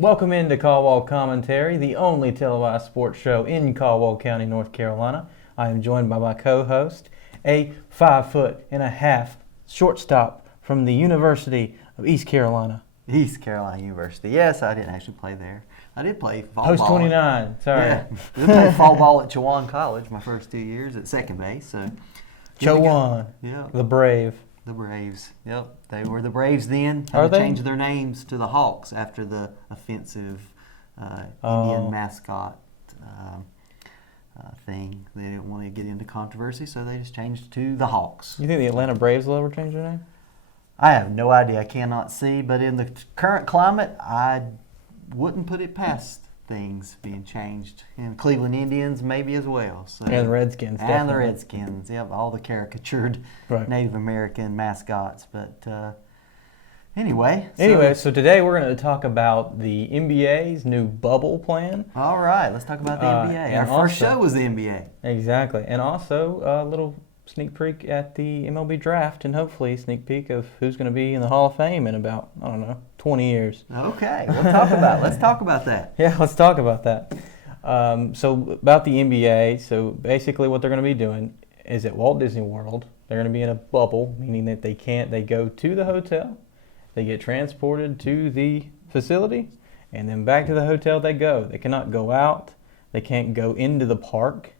Welcome into Caldwell Commentary, the only televised sports show in Caldwell County, North Carolina. I am joined by my co-host, a 5'1.5" shortstop from the University of East Carolina. East Carolina University. Yes, I didn't actually play there. I did play fall Post ball. 29, sorry. Yeah, I did play fall ball at Chowan College my first 2 years at second base. So Chowan, yeah, the Brave. the Braves. Yep, they were the Braves then. Are Had to they? change their names to the Hawks after the offensive Oh. Indian mascot thing. They didn't want to get into controversy, so they just changed to the Hawks. You think the Atlanta Braves will ever change their name? I have no idea. I cannot see. But in the current climate, I wouldn't put it past things being changed. And Cleveland Indians maybe as well. So. And the Redskins, And definitely. the Redskins. Yep, all the caricatured Right. Native American mascots. But anyway. So today we're going to talk about the NBA's new bubble plan. All right, let's talk about the NBA. and Our first also- show was the NBA. Exactly. And also a little sneak peek at the MLB draft and hopefully a sneak peek of who's going to be in the Hall of Fame in about, 20 years. Okay, let's talk about that. Yeah, let's talk about that. So about the NBA, so basically what they're going to be doing is at Walt Disney World, they're going to be in a bubble, meaning that they go to the hotel, they get transported to the facility, and then back to the hotel they go. They cannot go out. They can't go into the park,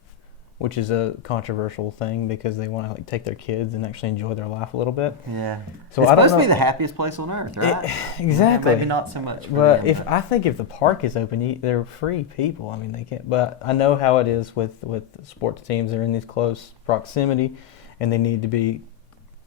which is a controversial thing because they want to take their kids and actually enjoy their life a little bit. Yeah. So it's I don't supposed to be know- the happiest place on earth, right? Exactly. Yeah, maybe not so much for But them, I think if the park is open, they're free people. I mean, they can't. But I know how it is with sports teams. They're in this close proximity, and they need to be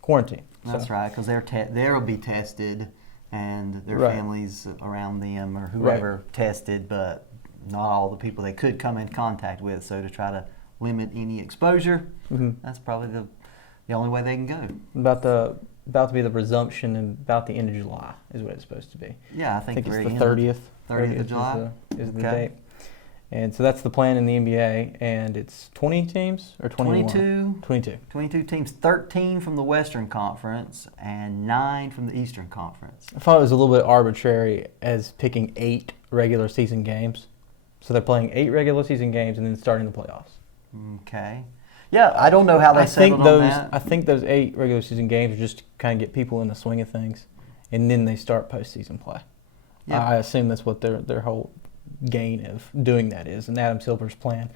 quarantined. That's right, because they'll be tested, and their Right. families around them or whoever tested, but not all the people they could come in contact with. So to try to limit any exposure, that's probably the only way they can go. About to be the resumption and about the end of July is what it's supposed to be. Yeah, I I think think very it's the end. 30th. 30th of July? is the Okay. date. And so that's the plan in the NBA, and it's 20 teams or 21? 22. 22 teams, 13 from the Western Conference and 9 from the Eastern Conference. I thought it was a little bit arbitrary as picking 8 regular season games. So they're playing 8 regular season games and then starting the playoffs. Okay. Yeah, I don't know how they I think settled on that. I think those 8 regular season games are just to kind of get people in the swing of things, and then they start postseason play. Yeah. I assume that's what their whole gain of doing that is, and Adam Silver's plan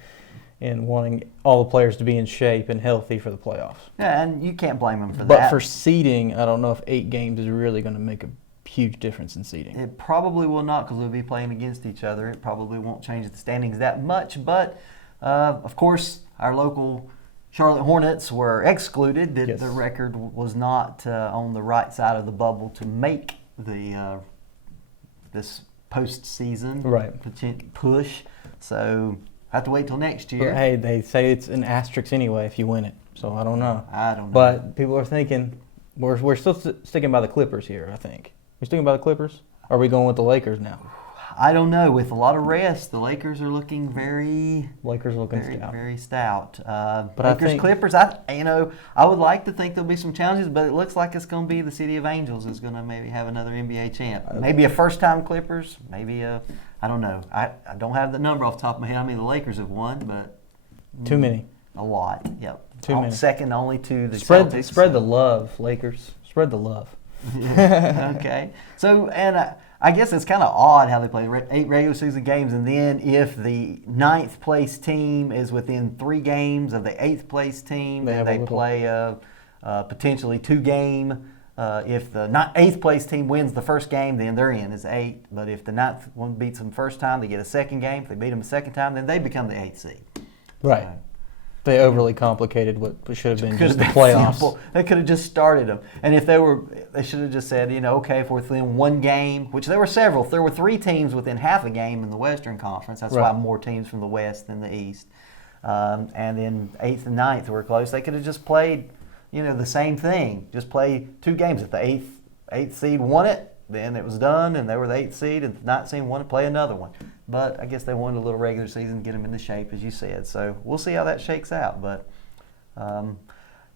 in wanting all the players to be in shape and healthy for the playoffs. Yeah, and you can't blame them for But that. for seeding, I don't know if 8 games is really going to make a huge difference in seeding. It probably will not because they'll be playing against each other. It probably won't change the standings that much. But, of course, our local Charlotte Hornets were excluded. Yes. The record was not on the right side of the bubble to make the this postseason push. So have to wait till next year. But hey, they say it's an asterisk anyway if you win it. So I don't know. I don't know. But people are thinking we're still sticking by the Clippers here. I think we're sticking by the Clippers. Or are we going with the Lakers now? I don't know. With a lot of rest, the Lakers are looking Lakers looking very, stout. very stout. But I Lakers, think- Clippers. I would like to think there'll be some challenges, but it looks like it's going to be the City of Angels is going to maybe have another NBA champ. Maybe a first-time Clippers. Maybe I don't know. I don't have the number off the top of my head. I mean, the Lakers have won, but Too many. a lot. Yep. Too many. Second only to the Spread Celtics. the love, Lakers. Spread the love. Okay. So, and I guess it's kind of odd how they play 8 regular season games, and then if the 9th place team is within 3 games of the 8th place team, They then have a they little- play potentially 2 game. If the 8th place team wins the first game, then they're in as 8. But if the 9th one beats them first time, they get a second game. If they beat them a second time, then they become the 8th seed. Right. So, They overly complicated what should have been could just have the been playoffs. simple. They could have just started them. And if they should have just said, okay, if we're within 1 game, which there were several. There were 3 teams within half a game in the Western Conference. That's Right. why more teams from the West than the East. And then 8th and 9th were close. They could have just played, the same thing. Just play 2 games. If the 8th seed won it, then it was done, and they were the 8th seed, and the 9th seed wanted to play another one. But I guess they wanted a little regular season, get them into shape, as you said. So we'll see how that shakes out. But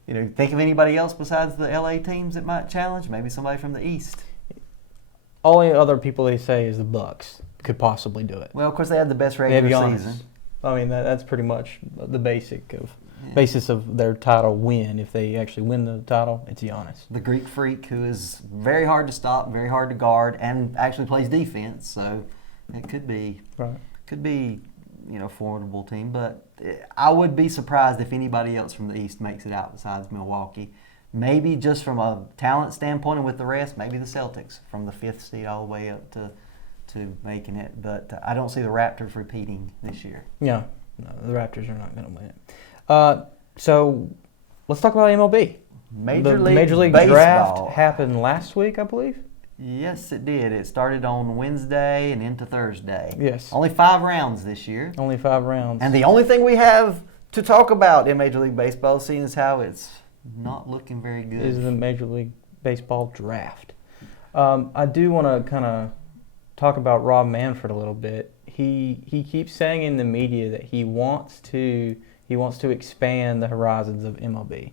think of anybody else besides the LA teams that might challenge? Maybe somebody from the East. Only other people they say is the Bucks could possibly do it. Well, of course, they had the best They have regular Giannis. season. I mean, that's pretty much the basis of their title win. If they actually win the title, it's Giannis. The Greek Freak, who is very hard to stop, very hard to guard, and actually plays defense. So it could be a formidable team. But I would be surprised if anybody else from the East makes it out besides Milwaukee. Maybe just from a talent standpoint and with the rest, maybe the Celtics from the 5th seed all the way up to making it. But I don't see the Raptors repeating this year. Yeah, no, the Raptors are not going to win it. So let's talk about MLB. Major The League Major League Baseball. Draft happened last week, I believe. Yes, it did. It started on Wednesday and into Thursday. Yes. Only 5 rounds this year. Only 5 rounds. And the only thing we have to talk about in Major League Baseball, seeing as how it's not looking very good, is the Major League Baseball draft. I do want to kind of talk about Rob Manfred a little bit. He keeps saying in the media that he wants to expand the horizons of MLB,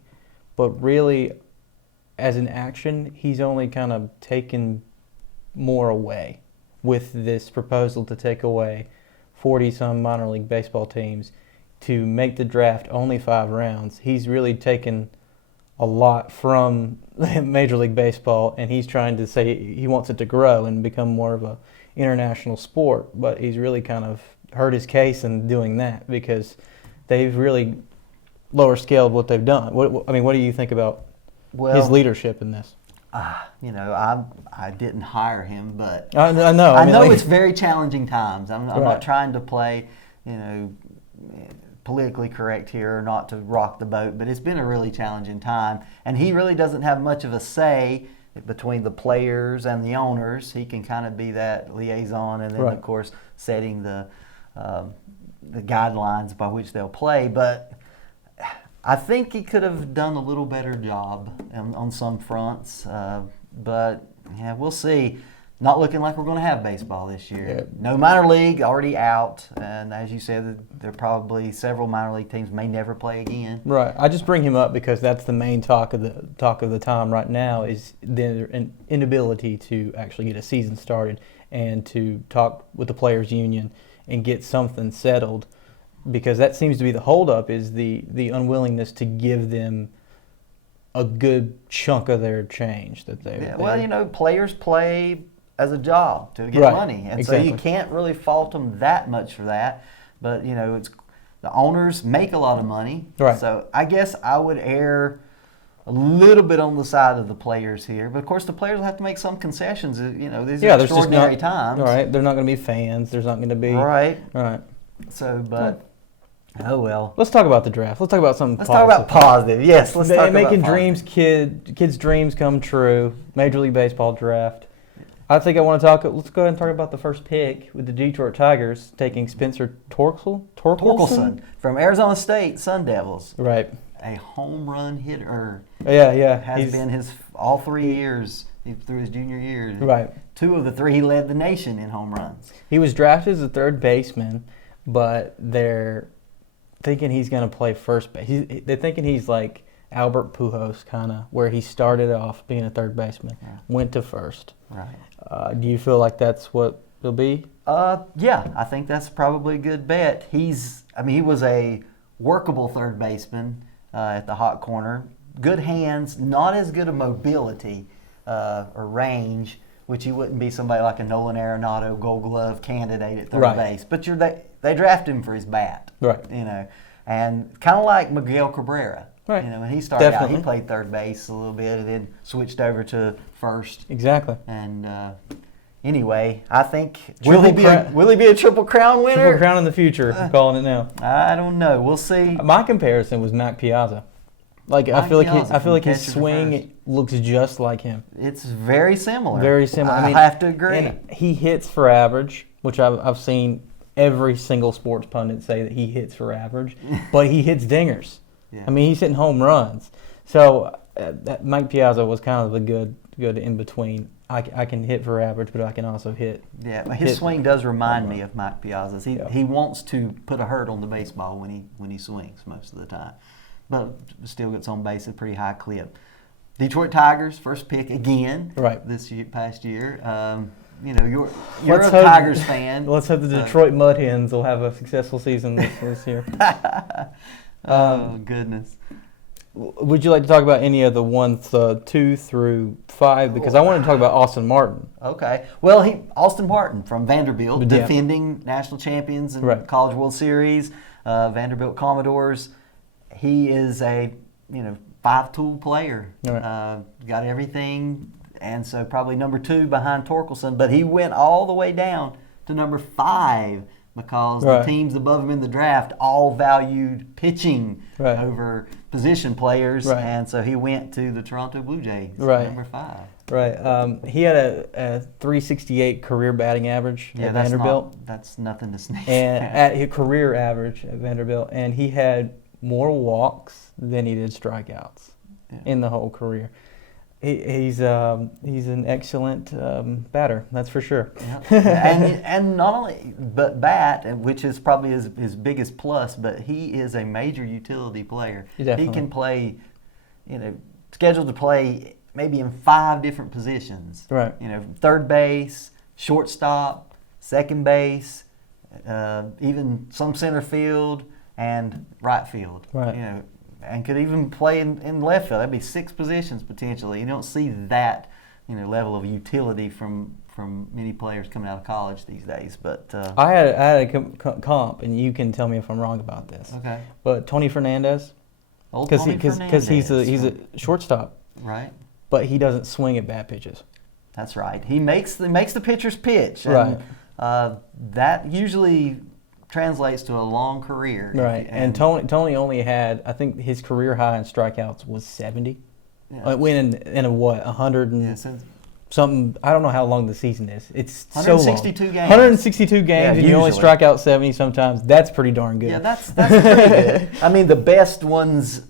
but really, as an action, he's only kind of taken more away with this proposal to take away 40-some minor league baseball teams to make the draft only 5 rounds. He's really taken a lot from Major League Baseball, and he's trying to say he wants it to grow and become more of a international sport, but he's really kind of hurt his case in doing that because they've really lower scaled what they've done. What do you think about his leadership in this? I didn't hire him, but I know. I know it's very challenging times. I'm Right. not trying to play, politically correct here or not to rock the boat, but it's been a really challenging time. And he really doesn't have much of a say between the players and the owners. He can kind of be that liaison and then, Right. of course, setting the guidelines by which they'll play. But I think he could have done a little better job on some fronts. But, yeah, we'll see. Not looking like we're going to have baseball this year. Yeah. No minor league, already out. And as you said, there are probably several minor league teams may never play again. Right. I just bring him up because that's the main talk of the time right now is the inability to actually get a season started and to talk with the players' union and get something settled, because that seems to be the holdup is the unwillingness to give them a good chunk of their change that they. Yeah, well, players play as a job to get Right, money, and exactly. so you can't really fault them that much for that. But it's the owners make a lot of money, Right. So I guess I would err a little bit on the side of the players here. But of course, the players will have to make some concessions. These are extraordinary times. All right, they're not going to be fans. There's not going to be. Right. Right. So, but oh well. Let's talk about the draft. Let's talk about something. Let's talk about positive. Yes, let's talk about making positive. kids' dreams come true. Major League Baseball draft. I think I want to talk. Let's go ahead and talk about the first pick with the Detroit Tigers taking Spencer Torkelson from Arizona State Sun Devils. Right. A home run hitter. Yeah. Has been his all 3 years through his junior year. Right. 2 of the 3 he led the nation in home runs. He was drafted as a third baseman, but they're thinking he's going to play first base. They're thinking he's like Albert Pujols, kind of, where he started off being a third baseman, went to first. Right. Do you feel like that's what it'll be? Yeah, I think that's probably a good bet. He was a workable third baseman at the hot corner. Good hands, not as good a mobility or range, which he wouldn't be somebody like a Nolan Arenado Gold Glove candidate at third Right. base. But they drafted him for his bat. Right. And kind of like Miguel Cabrera. Right. When he started Definitely. out, he played third base a little bit and then switched over to first. Exactly. And anyway, I think Triple will he be a Triple Crown winner? Triple Crown in the future. I'm calling it now. I don't know. We'll see. My comparison was Mac Piazza. I feel like his swing looks just like him. It's very similar. Very similar. I have to agree. And he hits for average, which I've seen every single sports pundit say that he hits for average, but he hits dingers. Yeah. He's hitting home runs. So Mike Piazza was kind of a good in between. I can hit for average, but I can also hit. Yeah, but his swing does remind me of Mike Piazza's. He wants to put a hurt on the baseball when he swings most of the time, but still gets on base at a pretty high clip. Detroit Tigers, first pick again. Right. Past year. you're Let's a hope- Tigers fan. Let's hope the Detroit Mud Hens will have a successful season this year. Oh, goodness. Would you like to talk about any of the 2 through 5? Because I want to talk about Austin Martin. Okay. Well, Austin Martin from Vanderbilt, Yeah. defending national champions in Right. College World Series, Vanderbilt Commodores. He is a, five-tool player. Right. Got everything, and so probably number 2 behind Torkelson. But he went all the way down to number 5 because Right. the teams above him in the draft all valued pitching Right. over position players, Right. and so he went to the Toronto Blue Jays, Right. number 5. Right. He had a 368 career batting average at Vanderbilt. That's nothing to sneeze And at. at his career average at Vanderbilt, and he had more walks than he did strikeouts in the whole career. He's an excellent batter, that's for sure. and not only but bat, which is probably his biggest plus, but he is a major utility player. Definitely. He can play, scheduled to play maybe in 5 different positions. Right. Third base, shortstop, second base, even some center field and right field. Right. And could even play in left field. That'd be 6 positions potentially. You don't see that, level of utility from many players coming out of college these days. But I had a comp, and you can tell me if I'm wrong about this. okay, But Tony Fernandez, old because Tony he's Fernandez. a shortstop, right. but he doesn't swing at bad pitches. That's right. He makes the pitchers pitch. Right. And, that usually translates to a long career. Right. And Tony only had, I think his career high in strikeouts was 70. Yeah. When in a 100 and since something, I don't know how long the season is. It's 162 so long. games. 162 games, and you only usually. strike out 70 sometimes. That's pretty darn good. Yeah, that's pretty good. I mean, the best ones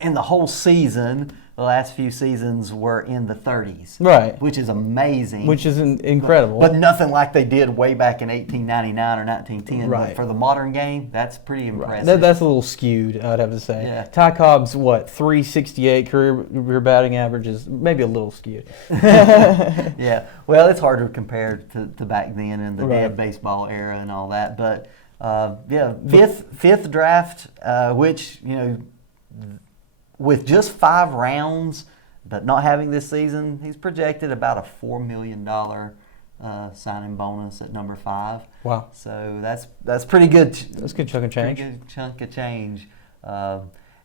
in the whole season, the last few seasons, were in the 30s. Right. Which is amazing. Which is incredible. But nothing like they did way back in 1899 or 1910. Right. But for the modern game, that's pretty impressive. That's a little skewed, I'd have to say. Yeah. Ty Cobb's, 368 career batting average is maybe a little skewed. Yeah. Well, it's hard to compare to back then and the Right. dead baseball era and all that. But, fifth draft, which, with just 5 rounds, but not having this season, he's projected about a $4 million signing bonus at number 5. Wow. So that's pretty good. That's a good chunk of change. Pretty good chunk of change.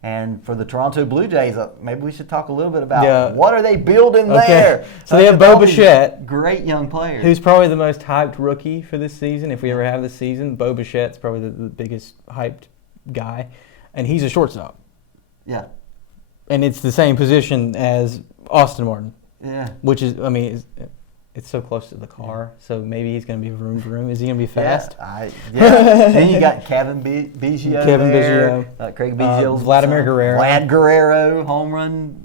And for the Toronto Blue Jays, maybe we should talk a little bit about what are they building there. So they have Bo Bichette, great young player, who's probably the most hyped rookie for this season. If we ever have this season, Bo Bichette's probably the biggest hyped guy, and he's a shortstop. Yeah. And it's the same position as Austin Martin. Yeah. Which is, it's so close to the car, so maybe he's going to be vroom. Is he going to be fast? Then you got Kevin Biggio there. Craig Biggio. Vladimir Guerrero. Vlad Guerrero, home run.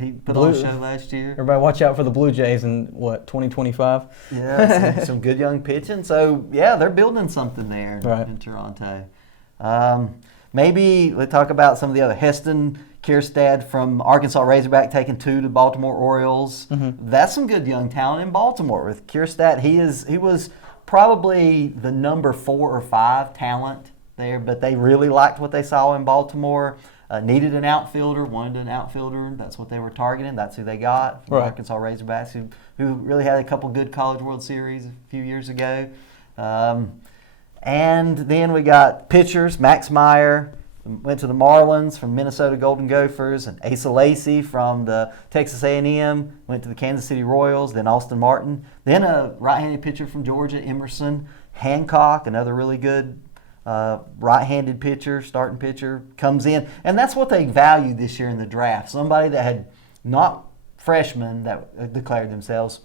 He put on a show last year. Everybody watch out for the Blue Jays in, 2025? Yeah, some good young pitching. So, they're building something there in Toronto. Maybe let's talk about some of the other. Heston Kierstad from Arkansas Razorback taking 2 to Baltimore Orioles. Mm-hmm. That's some good young talent in Baltimore. With Kierstad, he was probably the number 4 or 5 talent there, but they really liked what they saw in Baltimore. Needed an outfielder, wanted an outfielder. That's what they were targeting. That's who they got from Arkansas Razorbacks, who really had a couple good College World Series a few years ago. And then we got pitchers. Max Meyer went to the Marlins from Minnesota Golden Gophers, and Asa Lacy from the Texas A&M went to the Kansas City Royals. Then Austin Martin. Then a right-handed pitcher from Georgia, Emerson Hancock, another really good right-handed pitcher, starting pitcher, comes in. And that's what they valued this year in the draft. Somebody that had not freshmen that declared themselves,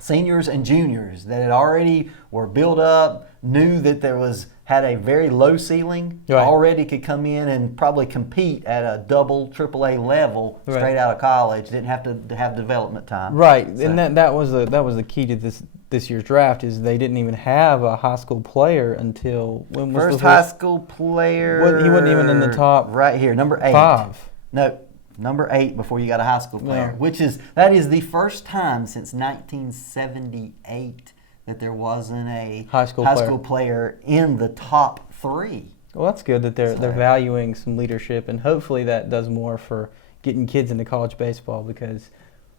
seniors and juniors that had already were built up, knew that had a very low ceiling, already could come in and probably compete at a double AAA level straight out of college. Didn't have to have development time. Right, so. And that was the key to this year's draft is they didn't even have a high school player until when was first high school player? He wasn't even in the top. Right here, number 8. 5. No. Number 8 before you got a high school player, that is the first time since 1978 that there wasn't a high school player in the top 3. Well, that's good that they're valuing some leadership, and hopefully that does more for getting kids into college baseball, because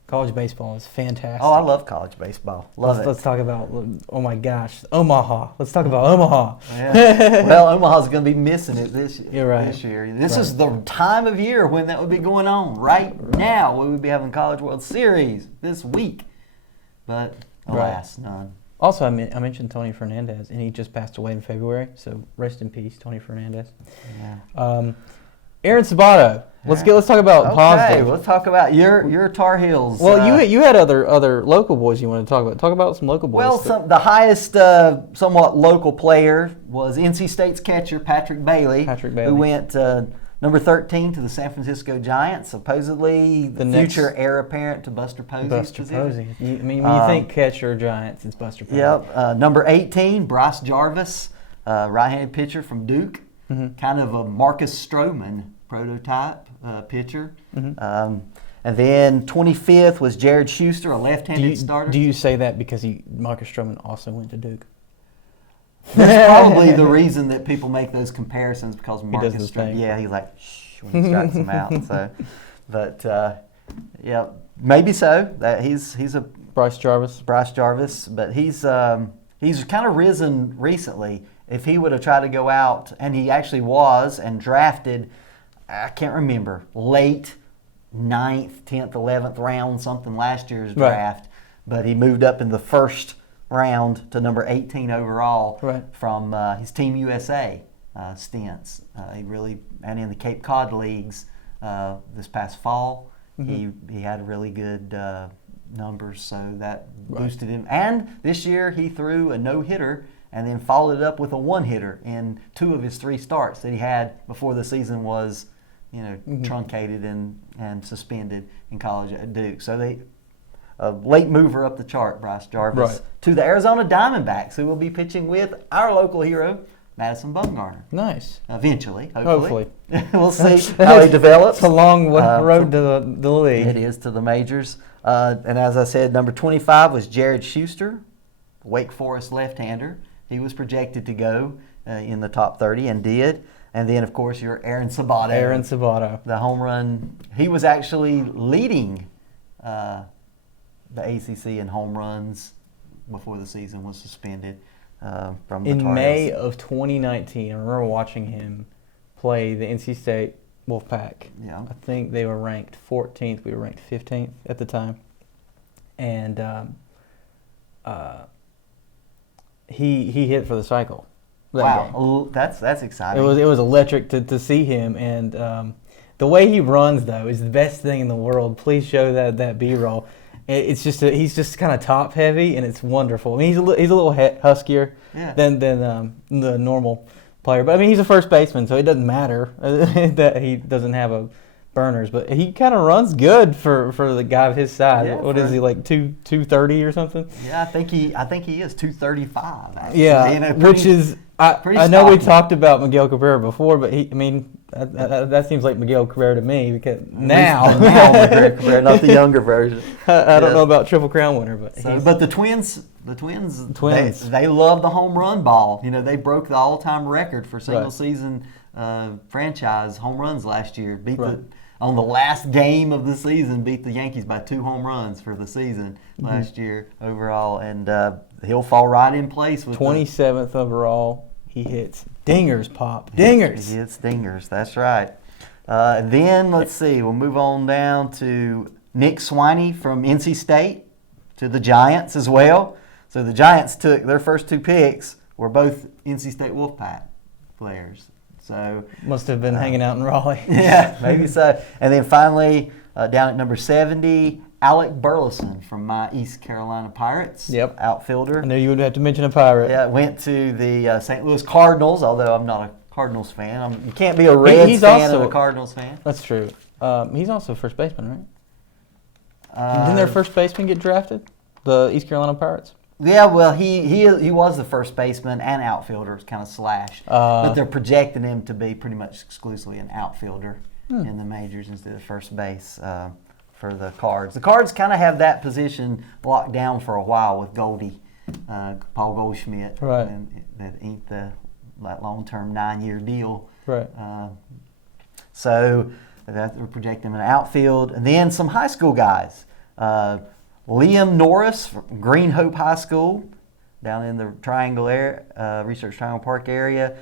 college baseball is fantastic. Oh, I love college baseball. Let's talk about, oh my gosh, Omaha. Let's talk about Omaha. Yeah. Well, Omaha's going to be missing it this year. You're right. This year. This is the time of year when that would be going on. Right now, we would be having College World Series this week. But alas, none. Also, I mentioned Tony Fernandez, and he just passed away in February, so rest in peace, Tony Fernandez. Yeah. Aaron Sabato. Let's talk about positive. Okay, let's talk about your Tar Heels. Well, you had other local boys you wanted to talk about. Talk about some local boys. Well, the highest somewhat local player was NC State's catcher Patrick Bailey, who went number 13 to the San Francisco Giants, supposedly the future heir apparent to Buster Posey's position. When you think catcher Giants, it's Buster Posey. Yep. Number 18, Bryce Jarvis, right-handed pitcher from Duke, kind of a Marcus Stroman prototype pitcher. And then 25th was Jared Schuster, a left-handed starter. Do you say that because Marcus Stroman also went to Duke? That's probably the reason that people make those comparisons, because Marcus Stroman, he's like, shh, when he strikes them out. So, but maybe so. That he's a Bryce Jarvis, but he's kind of risen recently. If he would have tried to go out, and he actually was, and drafted, I can't remember, late 9th, 10th, 11th round, something last year's draft, but he moved up in the first round to number 18 overall from his Team USA stints. He really, and in the Cape Cod leagues this past fall, he had really good numbers, so that boosted him. And this year he threw a no-hitter and then followed it up with a one-hitter in 2 of his 3 starts that he had before the season was, truncated and suspended in college at Duke. So a late mover up the chart, Bryce Jarvis, to the Arizona Diamondbacks, who will be pitching with our local hero, Madison Bumgarner. Nice. Eventually, hopefully. We'll see how he develops. It's a long road to the league. It is, to the majors. And as I said, number 25 was Jared Schuster, Wake Forest left-hander. He was projected to go in the top 30 and did. And then, of course, your Aaron Sabato. The home run. He was actually leading the ACC in home runs before the season was suspended from the Tar Heels. In May of 2019, I remember watching him play the NC State Wolfpack. Yeah. I think they were ranked 14th. We were ranked 15th at the time. And he hit for the cycle. Wow, that's exciting. It was electric to see him, and the way he runs though is the best thing in the world. Please show that B-roll. It's just he's just kind of top heavy, and it's wonderful. I mean, he's a little huskier than the normal player, but I mean he's a first baseman, so it doesn't matter that he doesn't have a burners, but he kind of runs good for the guy of his size. Yeah, what is he, like 230 or something? Yeah, I think he is 235. Actually. Yeah, which is I know we talked about Miguel Cabrera before, but that seems like Miguel Cabrera to me, because now Miguel Cabrera, not the younger version. I don't know about Triple Crown winner, but but the Twins, they love the home run ball. They broke the all-time record for single season franchise home runs last year. On the last game of the season, beat the Yankees by 2 home runs for the season last year overall, and he'll fall right in place with 27th overall. He hits dingers, Pop. Dingers. He hits dingers. That's right. And then let's see. We'll move on down to Nick Swiney from NC State to the Giants as well. So the Giants took their first 2 picks were both NC State Wolfpack players. So must have been hanging out in Raleigh. Yeah, maybe so. And then finally, down at number 70, Alec Burleson from my East Carolina Pirates. Yep. Outfielder. I knew you would have to mention a Pirate. Yeah, went to the St. Louis Cardinals, although I'm not a Cardinals fan. You can't be a Reds fan and a Cardinals fan. That's true. He's also a first baseman, right? Didn't their first baseman get drafted? The East Carolina Pirates? Yeah, well, he was the first baseman and outfielder. It's kind of slashed. But they're projecting him to be pretty much exclusively an outfielder in the majors instead of first base for the Cards. The Cards kind of have that position locked down for a while with Goldie, Paul Goldschmidt, Right. and that inked that long-term 9-year deal. Right. So that we're projecting an outfield, and then some high school guys. Liam Norris from Green Hope High School down in the Triangle area, Research Triangle Park area.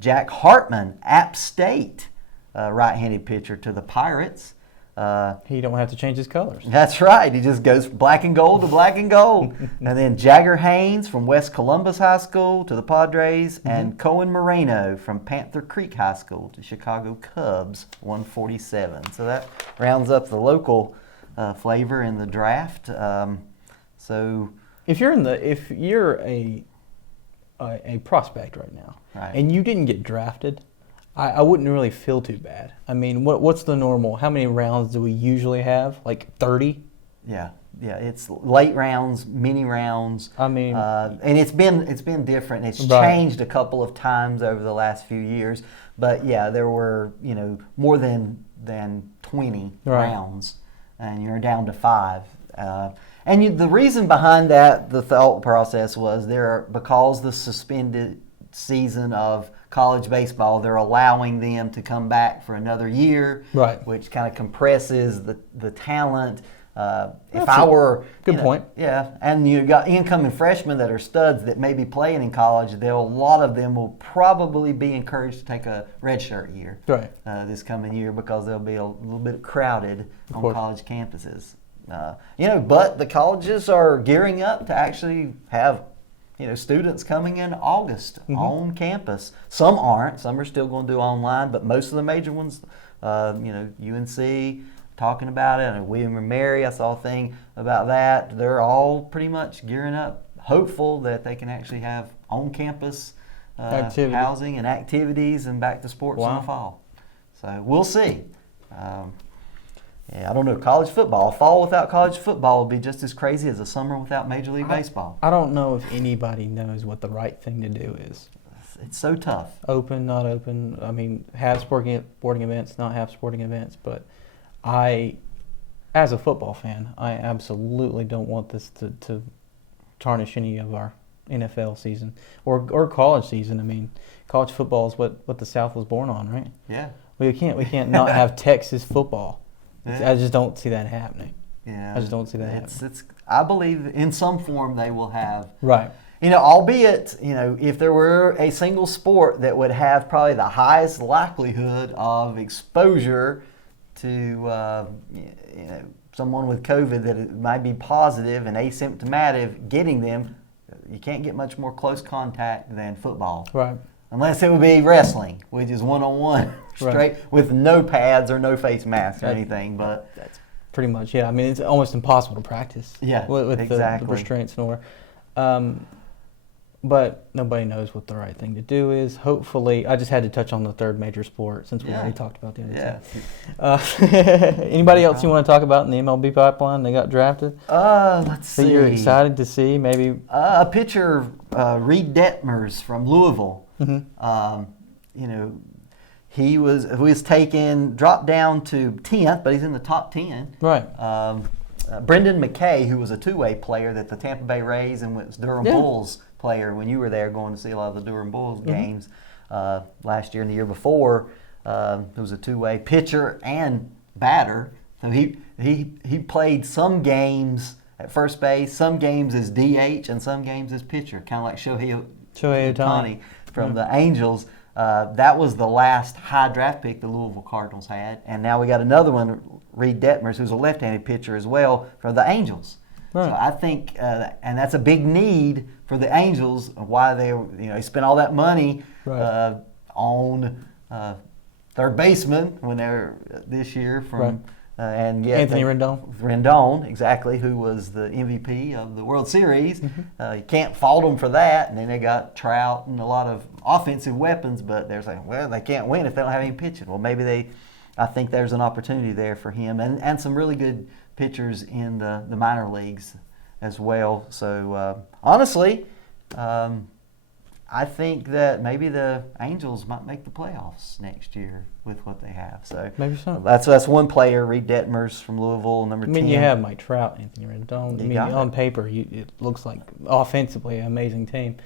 Jack Hartman, App State, right-handed pitcher to the Pirates. He don't have to change his colors. That's right. He just goes black and gold to black and gold. And then Jagger Haynes from West Columbus High School to the Padres, and Cohen Moreno from Panther Creek High School to Chicago Cubs, 147. So that rounds up the local flavor in the draft. So If you're a prospect right now, Right. and you didn't get drafted, I wouldn't really feel too bad. I mean, what's the normal? How many rounds do we usually have? Like 30? yeah, it's late rounds, mini rounds. I mean, and it's been different. It's Right. changed a couple of times over the last few years. But yeah, there were more than 20 Right. rounds, and you're down to 5. And the reason behind that, the thought process was because the suspended season of college baseball, they're allowing them to come back for another year, Right. which kind of compresses the talent. If That's I a were good point. yeah, and you got incoming freshmen that are studs that may be playing in college. A lot of them will probably be encouraged to take a redshirt year Right. this coming year because they'll be a little bit crowded on course. college campuses. But the colleges are gearing up to actually have students coming in August on campus. Some aren't. Some are still going to do online, but most of the major ones, UNC talking about it, and William and Mary, I saw a thing about that. They're all pretty much gearing up, hopeful that they can actually have on-campus Activity. housing and activities and back to sports in Wow. the fall. So we'll see. I don't know. College football, fall without college football would be just as crazy as a summer without Major League Baseball. I don't know if anybody knows what the right thing to do is. It's so tough. Open, not open. I mean, have sporting events, not have sporting events. But as a football fan, I absolutely don't want this to tarnish any of our NFL season or college season. I mean, college football is what the South was born on, right? Yeah. We can't not have Texas football. Yeah. I just don't see that happening. Yeah. I just don't see that happening. It's. I believe in some form they will have. Right. Albeit, if there were a single sport that would have probably the highest likelihood of exposure to, someone with COVID that it might be positive and asymptomatic, getting them, you can't get much more close contact than football. Right. Unless it would be wrestling, which is one-on-one, straight, Right. with no pads or no face masks or That- anything. But That's pretty much, yeah. I mean, it's almost impossible to practice. Yeah, with exactly. the restraints and all. But nobody knows what the right thing to do is. Hopefully, I just had to touch on the third major sport since we Yeah. already talked about the other yeah. two. Anybody else you want to talk about in the MLB pipeline? They got drafted. Let's So see. you're excited to see maybe. A pitcher, Reed Detmers from Louisville. Mhm. He was taken, dropped down to 10th, but he's in the top 10. Right. Brendan McKay, who was a two-way player that the Tampa Bay Rays and was Durham Yeah. Bulls player when you were there going to see a lot of the Durham Bulls games last year and the year before. He was a two-way pitcher and batter. So he played some games at first base, some games as DH, and some games as pitcher, kind of like Shohei Ohtani from the Angels. That was the last high draft pick the Louisville Cardinals had. And now we got another one, Reed Detmers, who's a left-handed pitcher as well for the Angels. Right. So I think, and that's a big need for the Angels, why they spent all that money Right. on third baseman when they're this year from Right. And yet Anthony Rendon. Rendon, exactly, who was the MVP of the World Series. Mm-hmm. You can't fault them for that. And then they got Trout and a lot of offensive weapons, but they're saying, well, they can't win if they don't have any pitching. Well, maybe I think there's an opportunity there for him and some really good pitchers in the minor leagues as well. So, honestly, I think that maybe the Angels might make the playoffs next year with what they have. So Maybe so. that's one player. Reed Detmers from Louisville, number 10. I mean, you have Mike Trout, Anthony Rendon. I You mean, got on it. paper, it looks like offensively an amazing team.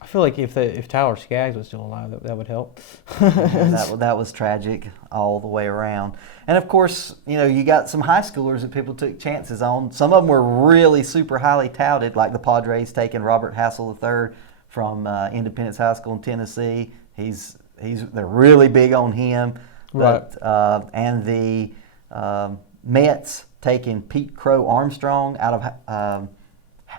I feel like if Tyler Skaggs was still alive, that would help. that was tragic all the way around. And of course, you got some high schoolers that people took chances on. Some of them were really super highly touted, like the Padres taking Robert Hassel III from Independence High School in Tennessee. They're really big on him. But, and the Mets taking Pete Crow Armstrong out of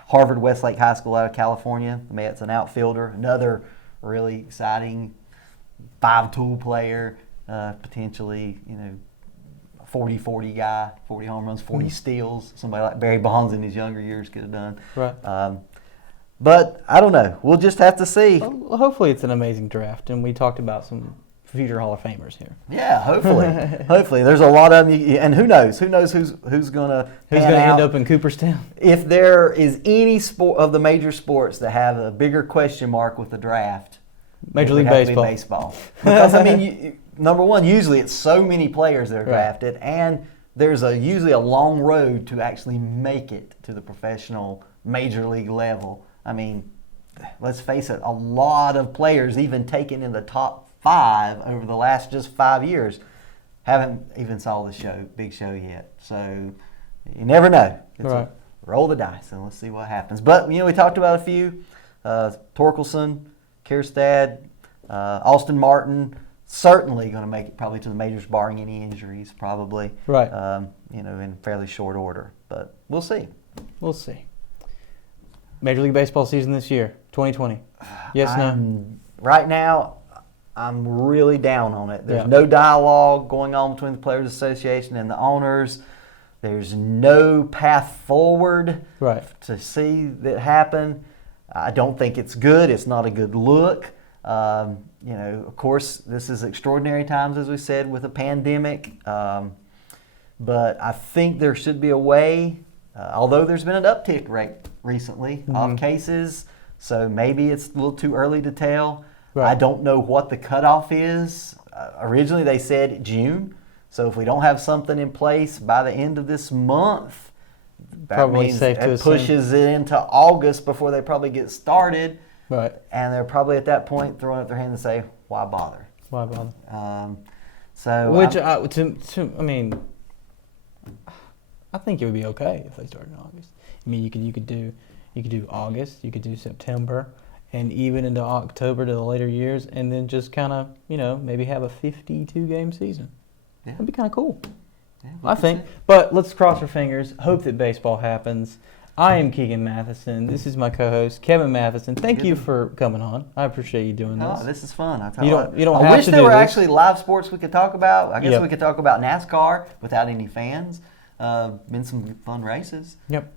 Harvard Westlake High School out of California. The Mets, an outfielder, another really exciting 5-tool player, potentially, 40-40 guy, 40 home runs, 40 steals. Somebody like Barry Bonds in his younger years could have done. Right. But I don't know. We'll just have to see. Well, hopefully it's an amazing draft, and we talked about some future Hall of Famers here. Yeah, hopefully. Hopefully. There's a lot of them. And who knows? Who knows who's going to end up in Cooperstown? If there is any sport of the major sports that have a bigger question mark with the draft, Major it League would have to be Baseball. Because, I mean, number one, usually it's so many players that are drafted, and there's usually a long road to actually make it to the professional major league level. I mean, let's face it, a lot of players, even taken in the top 5 over the last just 5 years, haven't even saw the big show yet. So you never know. Roll the dice and let's see what happens. But we talked about a few: Torkelson, Kierstad, Austin Martin. Certainly going to make it probably to the majors, barring any injuries, probably. Right. In fairly short order. But we'll see. We'll see. Major League Baseball season this year, 2020. Yes, no? Right now, I'm really down on it. There's no dialogue going on between the Players Association and the owners. There's no path forward to see that happen. I don't think it's good. It's not a good look. Of course, this is extraordinary times, as we said, with a pandemic. But I think there should be a way, although there's been an uptick rate recently of cases, so maybe it's a little too early to tell. I don't know what the cutoff is. Originally, they said June. So if we don't have something in place by the end of this month, that means it pushes it into August before they probably get started. Right. And they're probably at that point throwing up their hand and say, why bother? Why bother? I think it would be okay if they started in August. I mean, you could do August, you could do September, and even into October to the later years, and then just kind of, maybe have a 52-game season. Yeah. That'd be kind of cool. Yeah, I think. But let's cross our fingers, hope that baseball happens. I am Keegan Matheson. This is my co-host, Kevin Matheson. Thank you for coming on. I appreciate you doing this. Oh, this is fun. I wish there were actually live sports we could talk about. I guess we could talk about NASCAR without any fans. Been some fun races. Yep.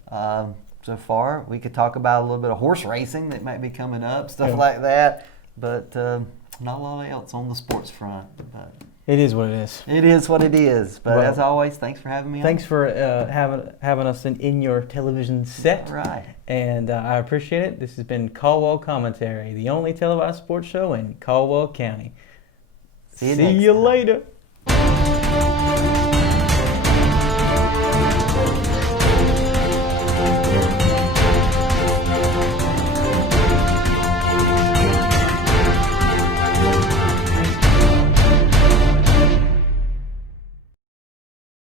So far, we could talk about a little bit of horse racing that might be coming up, stuff like that. But not a lot else on the sports front. But it is what it is. It is what it is. But as always, thanks for having me on. Thanks for having us in your television set. Right. And I appreciate it. This has been Caldwell Commentary, the only televised sports show in Caldwell County. See you later.